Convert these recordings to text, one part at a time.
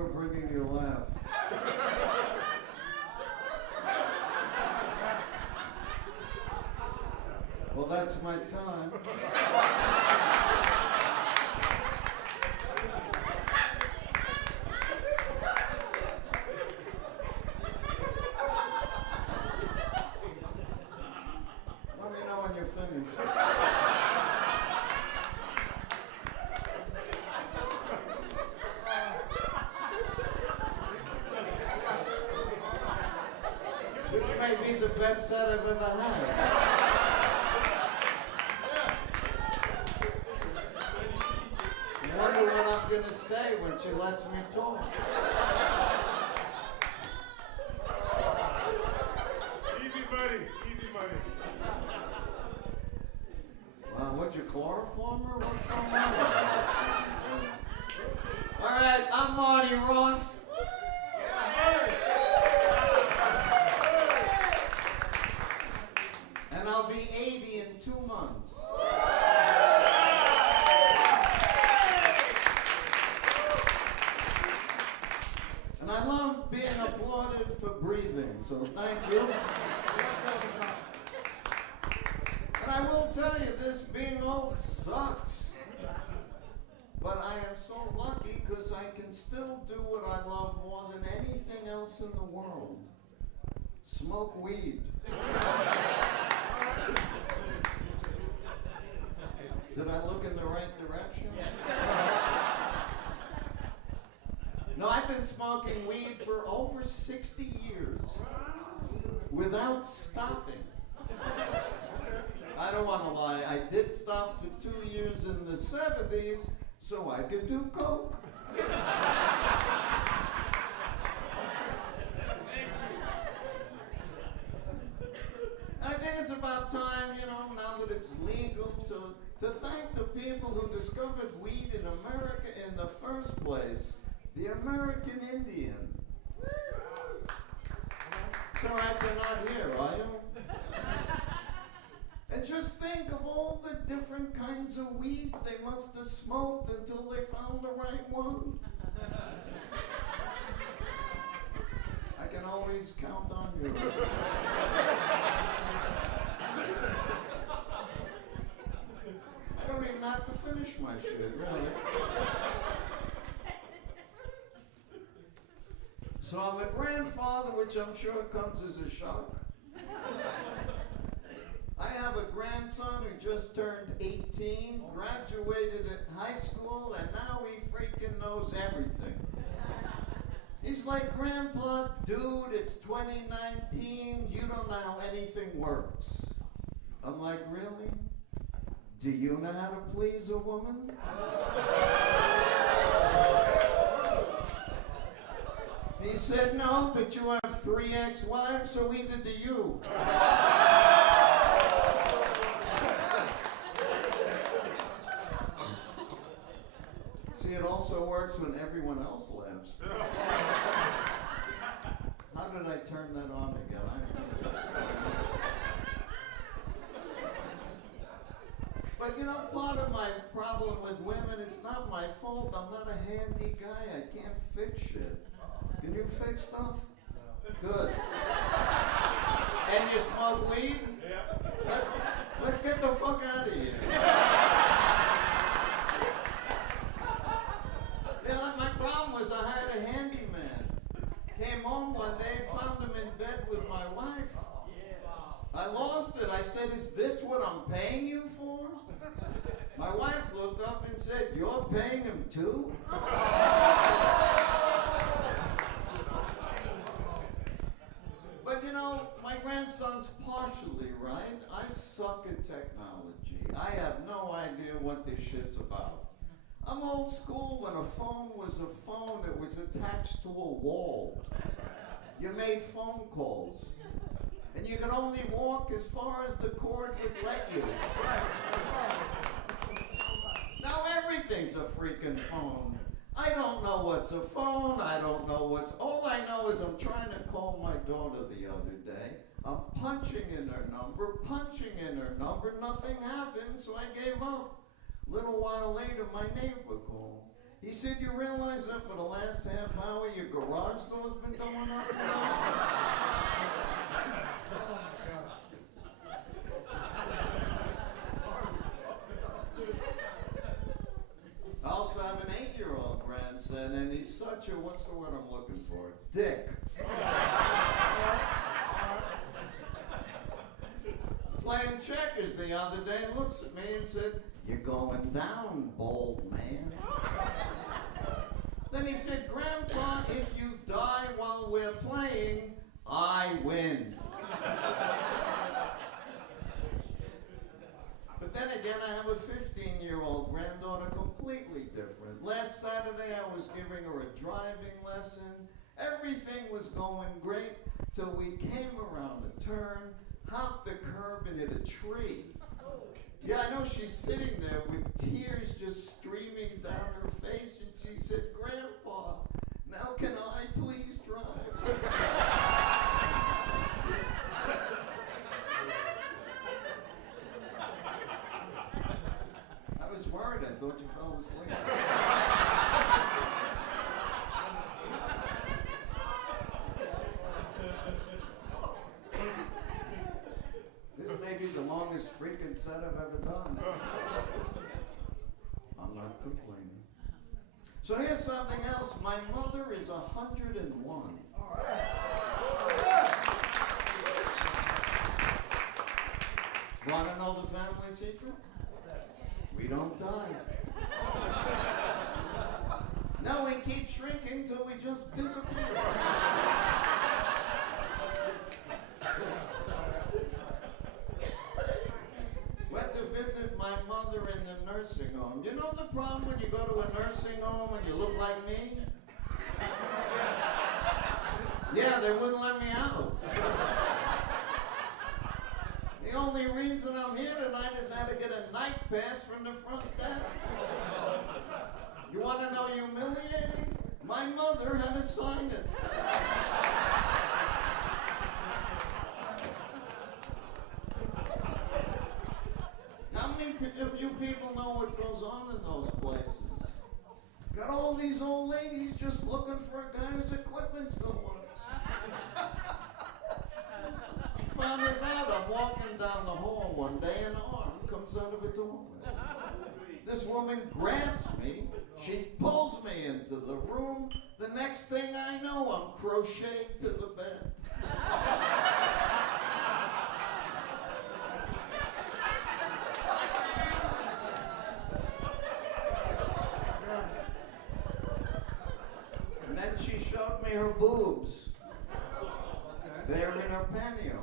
for bringing your laugh. Well, that's my time. Let me know when you're finished. This may be the best set I've ever had. I wonder what I'm going to say when she lets me talk. Easy money, easy money. What, you chloroform her? What's going on? All right, I'm Marty Ross. And I'll be 80 in 2 months. And I love being applauded for breathing, so thank you. And I will tell you, this being old sucks. But I am so lucky because I can still do what I love more than anything else in the world. Smoke weed. Did I look in the right direction? No, I've been smoking weed for over 60 years without stopping. I don't want to lie, I did stop for 2 years in the 70s so I could do coke. I think it's about time, now that it's legal, to thank the people who discovered weed in America in the first place, the American Indian. It's all right, they're not here, are you? And just think of all the different kinds of weeds they must have smoked until they found the right one. I can always count on you. I don't even have to finish my shit, really. So I'm a grandfather, which I'm sure comes as a shock. I have a grandson who just turned 18, graduated at high school, and now he freaking knows everything. He's like, Grandpa, dude, it's 2019, you don't know how anything works. I'm like, really? Do you know how to please a woman? He said, no, but you have 3 ex-wives, so either do you. See, it also works when everyone else laughs. How did I turn that on again? But part of my problem with women, it's not my fault. I'm not a handy guy. I can't fix shit. Can you fix stuff? Good. And you smoke weed? Yeah. Let's get the fuck out of here. My problem was I had a handyman. Came home one day, found him in bed with my wife. I lost it. I said, is this what I'm paying you for? My wife looked up and said, you're paying him too? But my grandson's partially right. I suck at technology. I have no idea what this shit's about. I'm old school. When a phone was a phone, it was attached to a wall. You made phone calls. And you could only walk as far as the cord would let you. Now everything's a freaking phone. I don't know what's a phone. I don't know what's... All I know is I'm trying to call my daughter the other day. I'm punching in her number, nothing happened, so I gave up. A little while later, my neighbor called. He said, you realize that for the last half hour your garage door's been going up and down? I also have an 8-year-old grandson, and he's such a, what's the word I'm looking for? Dick. Playing checkers the other day, looks at me and said, you're going down, bold man. Then he said, Grandpa, if you die while we're playing, I win. But then again, I have a 15-year-old granddaughter, completely different. Last Saturday, I was giving her a driving lesson. Everything was going great till we came around a turn, hopped the curb, and hit a tree. Yeah, I know she's sitting there with tears just streaming down her face, and she said, Grandpa, now can I please drive? I was worried. I thought you fell asleep. This may be the longest freaking set I've ever done. I'm not complaining. So here's something else. My mother is 101. Want to know the family secret? We don't die. No, we keep shrinking till we just disappear. Went to visit my mother in the nursing home. You know the problem when you go to a nursing home and you look like me? Yeah, they wouldn't let me out. The only reason I'm here tonight is I had to get a night pass from the front desk. You want to know humiliating? My mother had to sign it. How many of you people know what goes on in those places? Got all these old ladies just looking for a guy whose equipment still works. Found this out. I'm walking down the hall one day, and an arm comes out of a doorway. This woman grabs me. She pulls me into the room. The next thing I know, I'm crocheted to the bed. And then she showed me her boobs. They're in her pantyhose.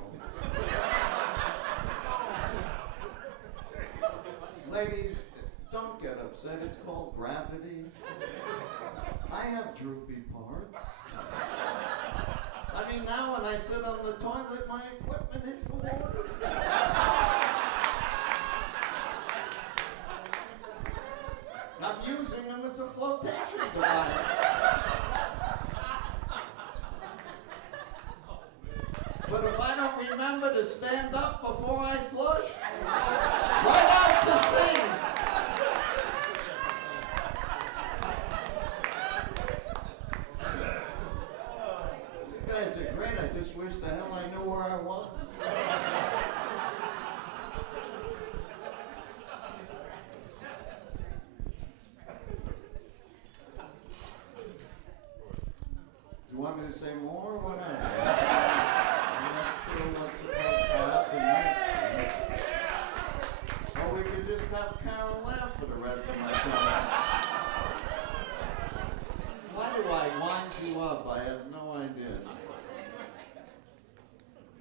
Ladies, don't get upset. It's called gravity. I have droopy parts. I mean, now when I sit on the toilet, my equipment hits the water. I'm using them as a flotation device. But if I don't remember to stand up before I flush, right out to sea. You guys are great. I just wish the hell I knew where I was. Do you want me to say more or whatever? What's supposed to happen next. Or we could just have Carol laugh for the rest of my time. Why do I wind you up? I have no idea.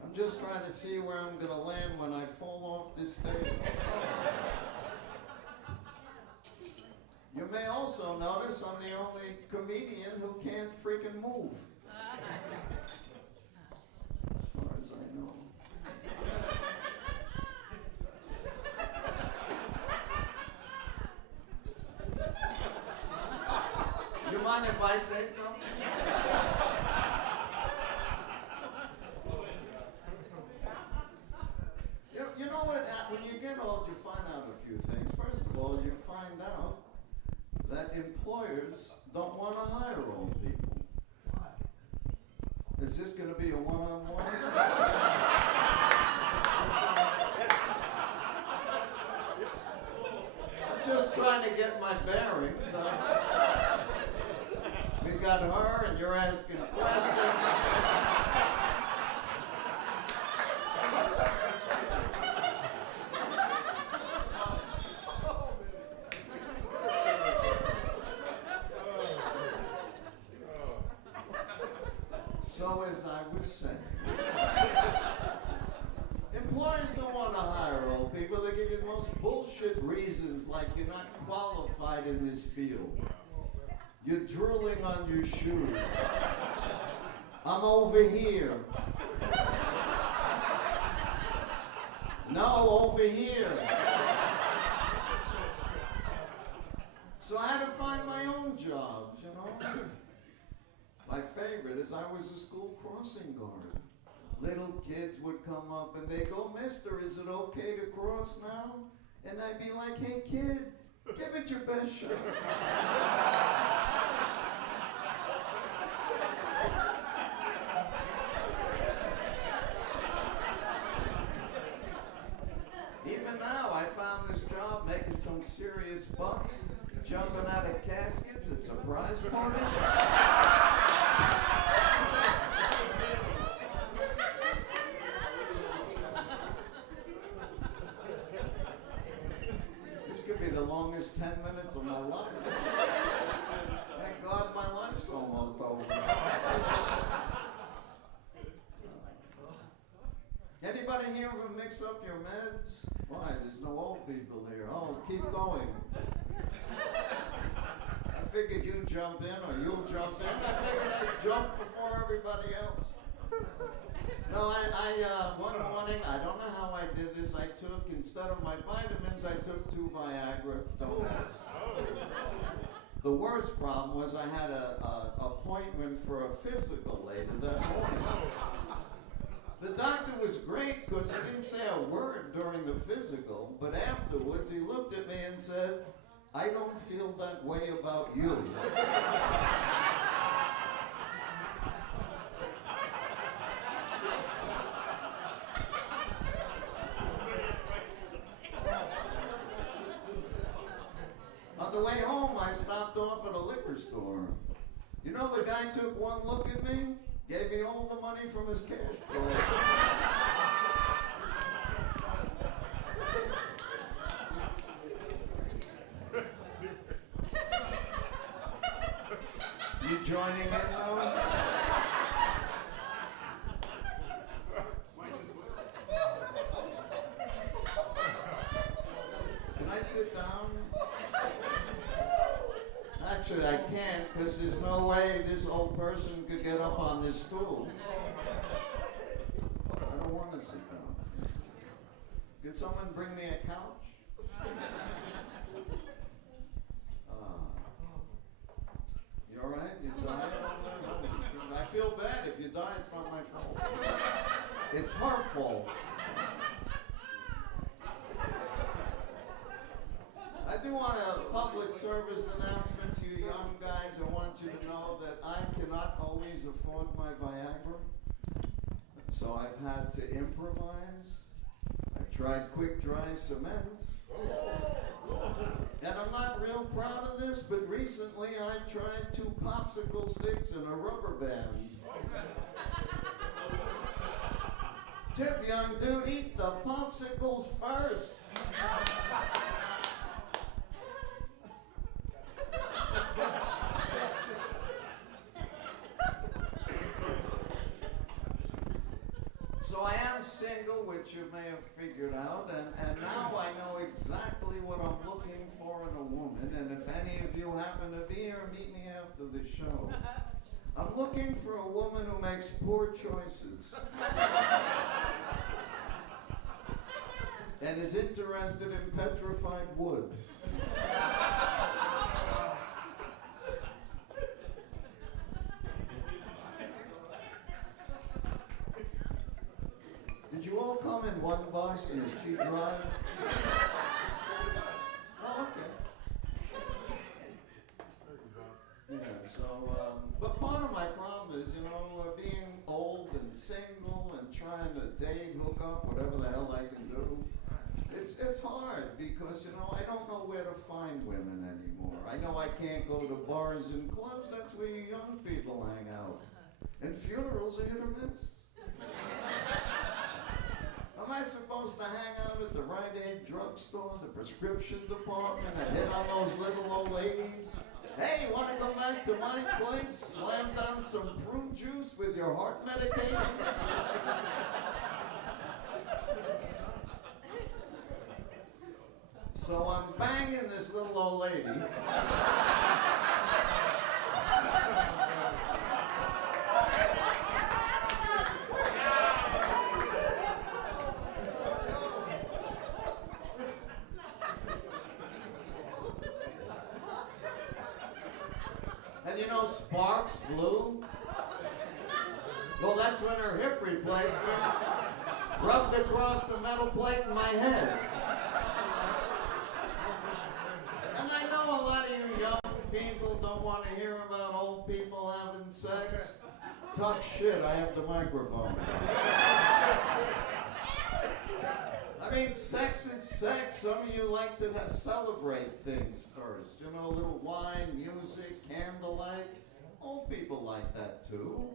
I'm just trying to see where I'm going to land when I fall off this stage. You may also notice I'm the only comedian who can't freaking move. I know. You mind if I say something? You know what? When you get old, you find out a few things. First of all, you find out that employers don't want to hire old people. Is this going to be a one-on-one? I'm just trying to get my bearings. We got her, and you're asking questions. So as I was saying, employers don't want to hire old people. They give you the most bullshit reasons, like you're not qualified in this field. You're drooling on your shoes. I'm over here. No, over here. So I had to find my own jobs, you know. My favorite is I was a school crossing guard. Little kids would come up and they go, "Mister, is it okay to cross now?" And I'd be like, "Hey kid, give it your best shot." Even now, I found this job making some serious bucks, jumping out of caskets at surprise parties. This could be the longest 10 minutes of my life. Thank God my life's almost over. Anybody here ever mix up your meds? Why, there's no old people here. Oh, keep going. I figured you'd jump in or you'll jump in. I figured I'd jump before everybody else. No, one morning, I don't know how I did this, I took, instead of my vitamins, I took 2 Viagra. Don't ask. The worst problem was I had a appointment for a physical later that morning. The doctor was great because he didn't say a word during the physical, but afterwards he looked at me and said, "I don't feel that way about you." On the way home, I stopped off at a liquor store. You know, the guy took one look at me, gave me all the money from his cash drawer. You joining in now? Can I sit down? Actually, I can't, because there's no way this old person could get up on this stool. I don't want to sit down. Could someone bring me a couch? You all right? You died? I feel bad. If you die, it's not my fault. It's her fault. I do want a public service announcement to you young guys. I want you to know that I cannot always afford my Viagra, so I've had to improvise. I tried quick dry cement, and I'm not real proud of this, but recently I tried 2 popsicle sticks and a rubber band. Tip, young dude, eat the popsicles first. So I am single, which you may have figured out, and now I know exactly what I'm looking for in a woman, and if any of you happen to be here, meet me after the show. I'm looking for a woman who makes poor choices and is interested in petrified wood. Did you all come in one bus and did she drive? Oh, okay. But part of my problem is, being old and single and trying to date, hook up, whatever the hell I can do. It's hard because, I don't know where to find women anymore. I know I can't go to bars and clubs. That's where you young people hang out. And funerals are hit or miss. Am I supposed to hang out at the Rite Aid drugstore, the prescription department, and hit on those little old ladies? Hey, want to go back to my place? Slam down some prune juice with your heart medication? So I'm banging this little old lady. And sparks flew. Well, that's when her hip replacement rubbed across the metal plate in my head. And I know a lot of you young people don't want to hear about old people having sex. Tough shit, I have the microphone. I mean, sex is sex. Some of you like to celebrate things first. A little wine, music, candlelight. Old people like that too.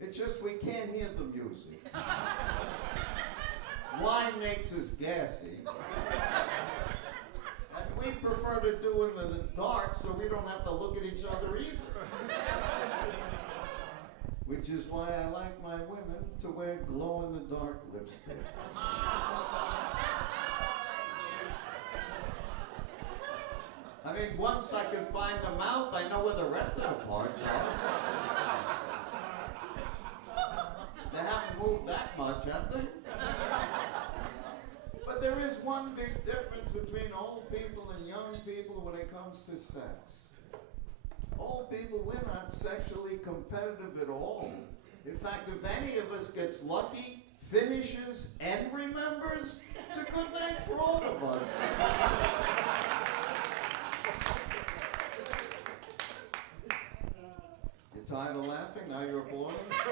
It's just we can't hear the music. Wine makes us gassy. And we prefer to do it in the dark so we don't have to look at each other either. Which is why I like my women to wear glow-in-the-dark lipstick. I mean, once I can find the mouth, I know where the rest of the parts are. They haven't moved that much, have they? But there is one big difference between old people and young people when it comes to sex. Old people, we're not sexually competitive at all. In fact, if any of us gets lucky, finishes, and remembers, it's a good night for all of us. You're tired of laughing? Now you're applauding? I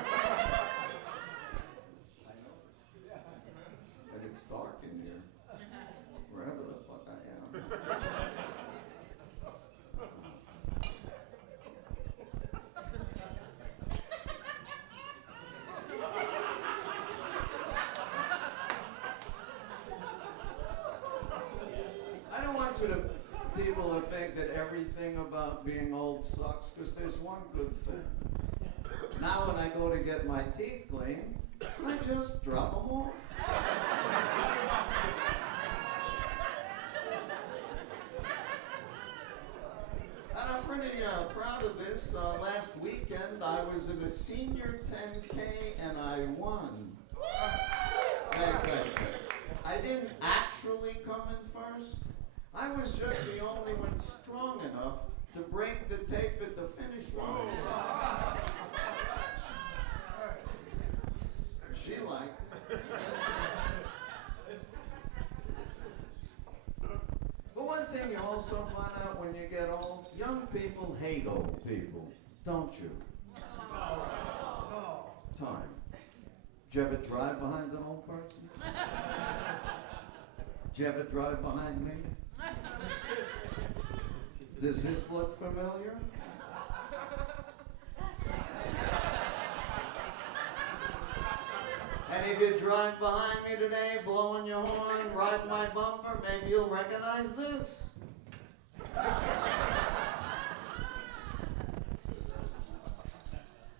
know. And it's dark in here. Wherever the fuck I am. I don't want you to people to think that everything about being old sucks, because there's one good thing. Now when I go to get my teeth cleaned, I just drop them off. And I'm pretty proud of this. Last weekend I was in a senior 10K and I won. I didn't actually come in first. I was just the only one strong enough to break the tape at the finish line. She liked it. But one thing you also find out when you get old, young people hate old people, don't you? No. Time. Did you ever drive behind an old person? Did you ever drive behind me? Does this look familiar? And if you drive behind me today, blowing your horn, riding my bumper, maybe you'll recognize this.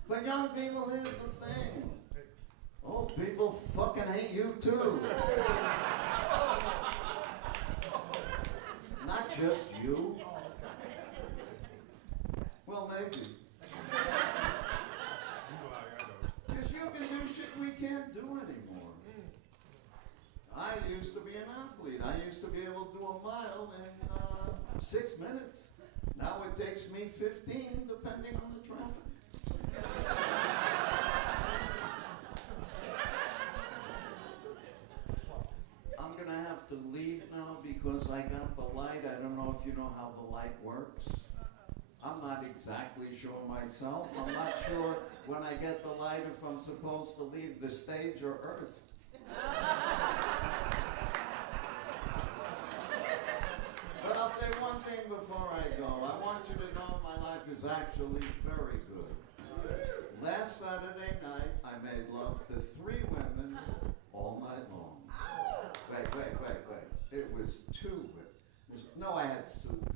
But young people, here's the thing. Old people fucking hate you too. Not just you. Well, maybe. Because you can do shit we can't do anymore. I used to be an athlete. I used to be able to do a mile in 6 minutes. Now it takes me 15, depending on the traffic. I'm going to have to leave now because I got the light. I don't know if you know how the light works. I'm not exactly sure myself. I'm not sure when I get the light if I'm supposed to leave the stage or Earth. But I'll say one thing before I go. I want you to know my life is actually very good. Last Saturday night, I made love to 3 women all night long. Wait. It was 2 women. No, I had soup.